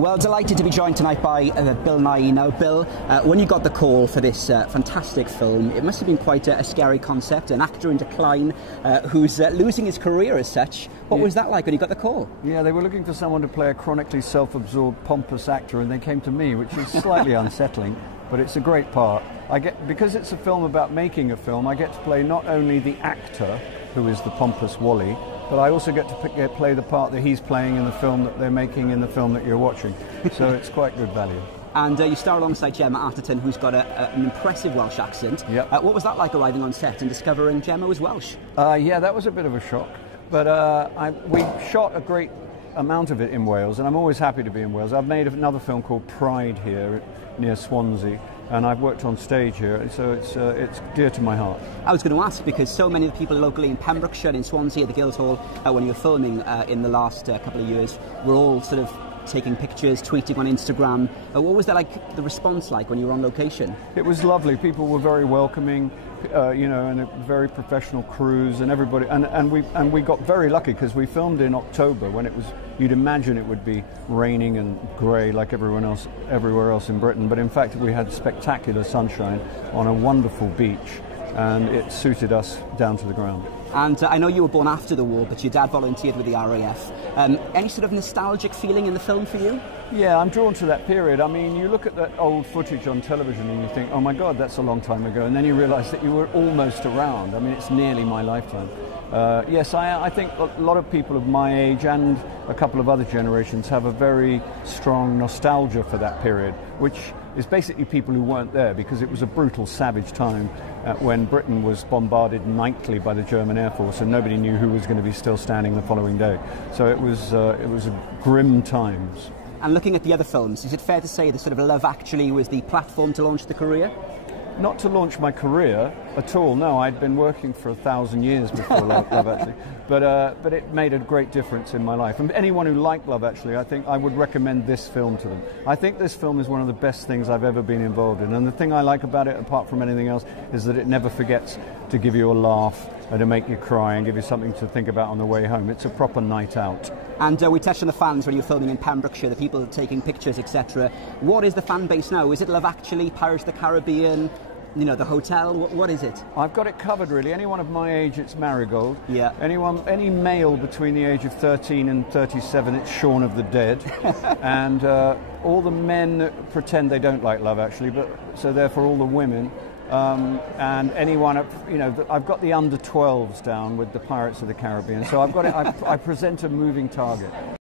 Well, delighted to be joined tonight by Bill Nighy. Now, Bill, when you got the call for this fantastic film, it must have been quite a scary concept, an actor in decline who's losing his career as such. What was that like when you got the call? Yeah, they were looking for someone to play a chronically self-absorbed, pompous actor, and they came to me, which is slightly unsettling, but it's a great part. Because it's a film about making a film, I get to play not only the actor, who is the pompous Wally, but I also get to play the part that he's playing in the film that they're making in the film that you're watching. So it's quite good value. And you star alongside Gemma Atherton, who's got an impressive Welsh accent. Yep. What was that like arriving on set and discovering Gemma was Welsh? Yeah, that was a bit of a shock. But we shot a great amount of it in Wales, and I'm always happy to be in Wales. I've made another film called Pride here near Swansea, and I've worked on stage here, so it's dear to my heart. I was going to ask, because so many of the people locally in Pembrokeshire, in Swansea, at the Guildhall, when you were filming in the last couple of years, were all sort of taking pictures, tweeting on Instagram. What was that like, the response like when you were on location? It was lovely. People were very welcoming, and a very professional crews, and everybody. And we got very lucky because we filmed in October when it was. You'd imagine it would be raining and grey like everywhere else in Britain, but in fact we had spectacular sunshine on a wonderful beach, and it suited us down to the ground. And I know you were born after the war, but your dad volunteered with the RAF. Any sort of nostalgic feeling in the film for you? Yeah, I'm drawn to that period. I mean, you look at that old footage on television and you think, oh my God, that's a long time ago. And then you realise that you were almost around. I mean, it's nearly my lifetime. Yes, I think a lot of people of my age and a couple of other generations have a very strong nostalgia for that period, which is basically people who weren't there, because it was a brutal, savage time when Britain was bombarded nightly by the German Air Force and nobody knew who was going to be still standing the following day. So it was grim times. And looking at the other films, is it fair to say that sort of Love Actually was the platform to launch the career? Not to launch my career at all, no. I'd been working for 1,000 years before Love Actually. But it made a great difference in my life. And anyone who liked Love Actually, I think I would recommend this film to them. I think this film is one of the best things I've ever been involved in. And the thing I like about it, apart from anything else, is that it never forgets to give you a laugh and to make you cry and give you something to think about on the way home. It's a proper night out. And we touched on the fans when you were filming in Pembrokeshire, the people taking pictures, etc. What is the fan base now? Is it Love Actually, Pirates of the Caribbean, the hotel? What is it? I've got it covered, really. Anyone of my age, it's Marigold. Yeah. Any male between the age of 13 and 37, it's Shaun of the Dead. And all the men pretend they don't like Love Actually, but so therefore all the women. And anyone, I've got the under 12s down with the Pirates of the Caribbean. So I've got it. I present a moving target.